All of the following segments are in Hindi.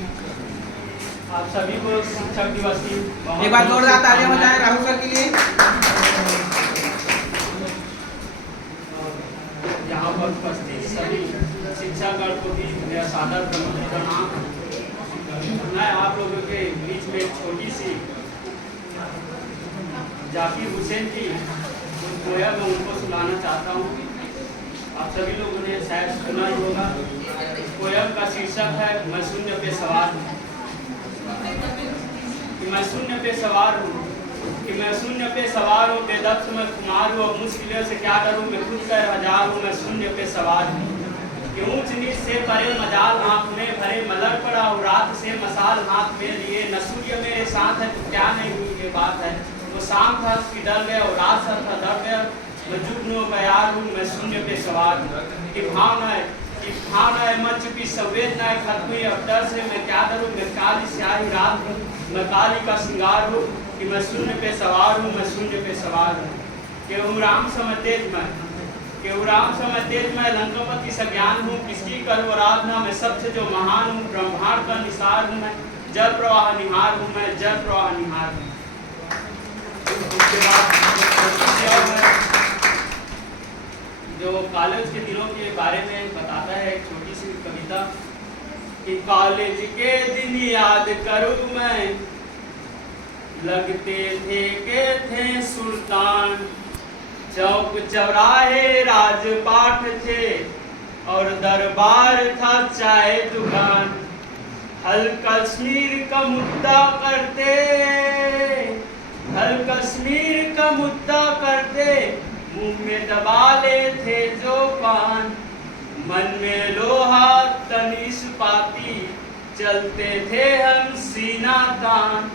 आप सभी को शिक्षक दिवस की एक बार जोरदार तालियां बजाएं राहुल सर के लिए। यहाँ पर उपस्थित सभी शिक्षकगण को भी मेरा सादर प्रणाम। मैं आप लोगों के बीच में एक छोटी सी जाकिर हुसैन की पोया मैं उनको सुनाना चाहता हूँ। आप सभी लोगों ने शायद सुना ही होगा। पोयम का शीर्षक है मैं शून्य पे सवार हूँ। कि मैं शून्य पे सवार हूँ, कि मैं शून्य पे सवार हूँ, बेदख्त मैं खुमार हूँ, मुश्किलों से क्या करूँ, मैं खुद का हजार हूँ, मैं शून्य पे सवार हूँ। कि ऊंच नीच से परे मजाल आँख में भरे मलर पड़ा हूँ, रात से मसाल हाथ में लिए, न सूर्य मेरे साथ है तो क्या नहीं हुई ये बात है। वो शाम था उसकी डर गया और रात सर था डर गया, मैं जुगनू तैयार हूँ, मैं शून्य पे सवार हूँ। कि भावना है मर चुकी संवेदना है खत्म हुई अब डर से मैं क्या करूँ, मैं काली स्याही रात हूँ, मैं काली का श्रृंगार हूँ। कि मैं शून्य पे सवार हूँ, मैं शून्य पे सवार हूँ। कि उमराम समय तेज मैं, कि उराम समय तेज मैं लंकापति सज्ञान हूँ, किसकी करूँ आराधना मैं सबसे जो महान हूँ, ब्रह्मांड का निसार हूँ, मैं जल प्रवाह निहार हूँ, मैं जल प्रवाह निहार हूँ। उसके बाद जो कॉलेज के दिनों के बारे में बताता है एक छोटी सी कविता। कि कॉलेज के दिन याद करूँ मैं, लगते थे सुल्तान, चौक चौराहे राजपाट थे और दरबार था चाय दुकान। हल कश्मीर का मुद्दा करते, हल कश्मीर का मुद्दा करते, मुंह में दबा ले थे जो पान। मन में लोहा तन इस्पाती, चलते थे हम सीना तान।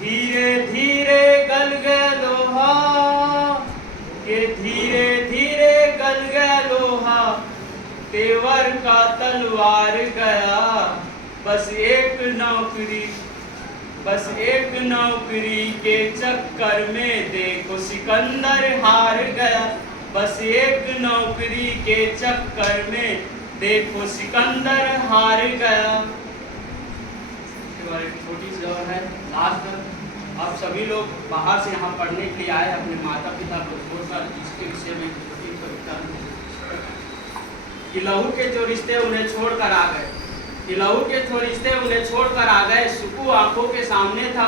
धीरे धीरे गल गया लोहा, के धीरे धीरे गल गया लोहा, तेवर का तलवार गया। बस एक नौकरी, बस एक नौकरी के चक्कर में देखो सिकंदर हार गया। बस एक नौकरी के चक्कर में देखो सिकंदर हार गया। एक छोटी सी और है लास्ट। आप सभी लोग बाहर से यहाँ पढ़ने के लिए आए, अपने माता पिता को छोड़कर, इसके विषय में छोटी कविता। कि लहू के जो रिश्ते उन्हें छोड़कर आ गए, कि लहू के जो रिश्ते उन्हें छोड़कर आ गए, सुकू आंखों के सामने था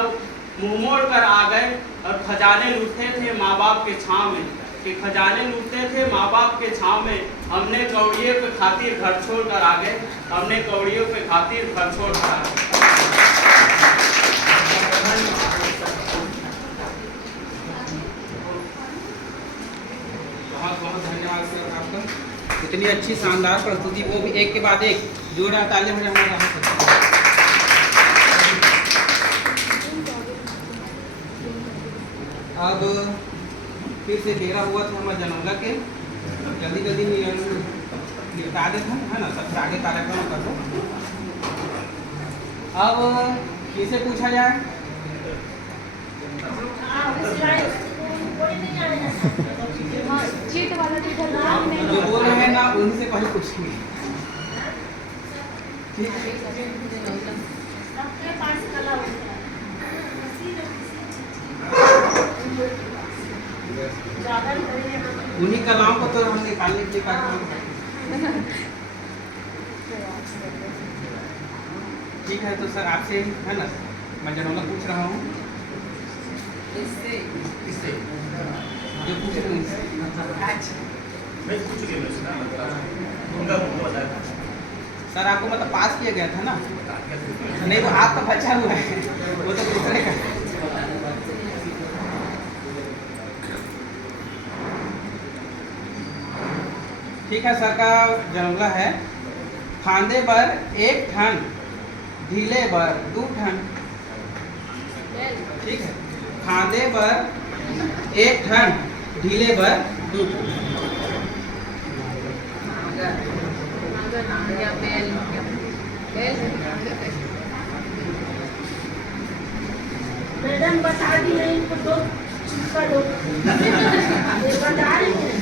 मुंह मोड़ कर आ गए और खजाने लूटते थे माँ बाप के छाँव में। कि खजाने लूटते थे माँ बाप के छाँव में, हमने कौड़ियों के खातिर घर छोड़ कर आ गए, हमने कौड़ियों के खातिर घर छोड़ कर आ गए। बहुत बहुत धन्यवाद सर आपका, इतनी अच्छी शानदार प्रस्तुति, वो भी एक के बाद एक। जोरदार तालियां बजाएं। अब फिर से बेरा हुआ था हमारे जनौला के, जल्दी जल्दी निपटा देते हैं, है ना, सबसे आगे कार्यक्रम कर दो। अब किसे पूछा जाए? जो बोल रहे हैं ना उनसे पहले पूछेंगे। उन्हीं कलाओं को तो हम निकालने के लिए कार्यक्रम। ठीक है, तो सर आपसे है ना, मैं जनौला पूछ रहा हूँ। इससे जो पूछ रहे हैं सर, आपको मतलब पास किया गया था ना? नहीं, वो आपका बचा हुआ है, वो तो दूसरे का। ठीक है, सर का जनौला है। फांदे पर एक ठन, ढीले पर दू ठन। ठीक है, फांदे पर एक ठन, ढीले पर दू ठन। मैडम बता दी नहीं इनको तो करो। बता रही हैं।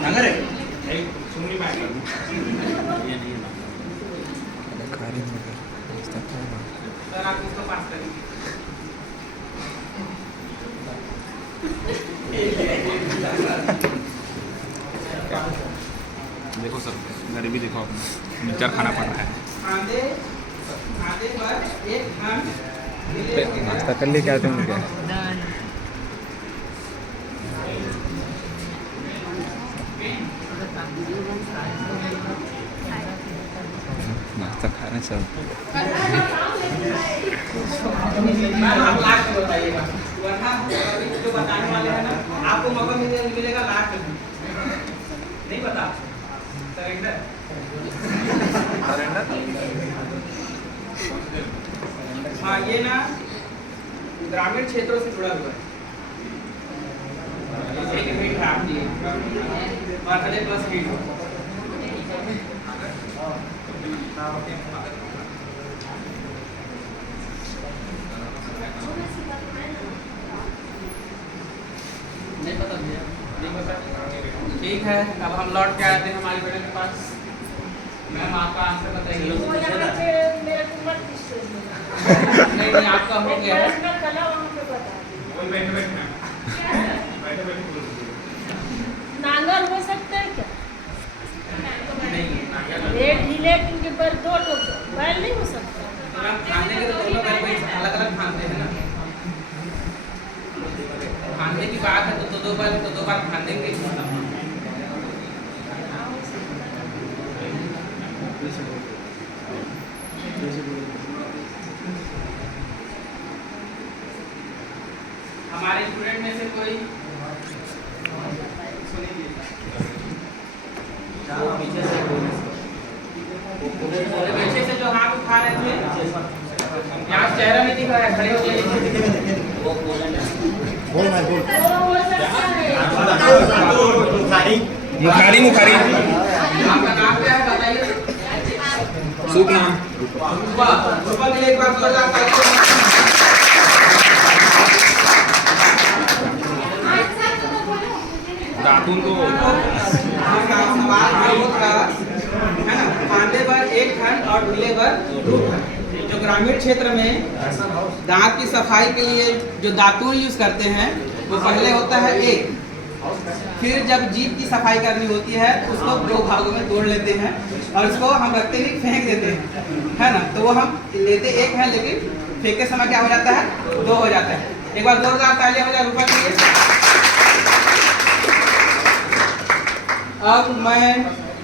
नगर है सुनी पाएंगे सर आप इसको पास करिए देखो सर गरीबी देखो आपने मिक्सचर खाना पड़ रहा है। आधे आधे पर एक खंड नाश्ता कर लिए क्या तुमने क्या नाश्ता खाना सब मैम आप लास्ट में बताइएगा वरना जो बताने वाले हैं ना आपको मौका मिलेगा लास्ट में नहीं बता सरेंडर हाँ ये ना ग्रामीण क्षेत्रों से जुड़ा हुआ है एक हिट है आप दिए बर्थडे प्लस हिट नहीं पता भैया नहीं पता ठीक है अब हम लौट के आते हैं हमारे बेटे के पास मैम आपका आंसर बताइए वो यहाँ पे मेरे को मत डिस्टर्ब नहीं नहीं आपका हो गया है इसमें कला वहाँ पे बता बैठे बैठे मैम बैठे बैठे नांगल हो सकता है क्या नहीं ये ढीले क्योंकि पर दो टोक बैल नहीं हो सकता मैम खाने के तो दोनों का अलग अलग खाते हैं ना खाने की बात है तो दो बार खा देंगे हमारे स्टूडेंट में से कोई पीछे से जो हाथ उठा रहे थे यहाँ चेहरा नहीं दिख रहा है खड़े हो जाइए वो हो सकता है मुखारी मुखारी आपका नाम क्या है बताइए सूप नाम सुबह के लिए एक बार जोरदार तालियां दातुन को सवाल जो था है ना फांदे पर एक खंड और ढीले पर दो खंड जो ग्रामीण क्षेत्र में दांत की सफाई के लिए जो दातुन यूज करते हैं वो पहले होता है एक फिर जब जीभ की सफाई करनी होती है उसको दो भागों में तोड़ लेते हैं और इसको हम रखते नहीं फेंक देते हैं है ना तो वो हम लेते एक है लेकिन फेंकते समय क्या हो जाता है दो हो जाता है एक बार जोरदार तालियां हो जाए ऊपर के लिए अब मैं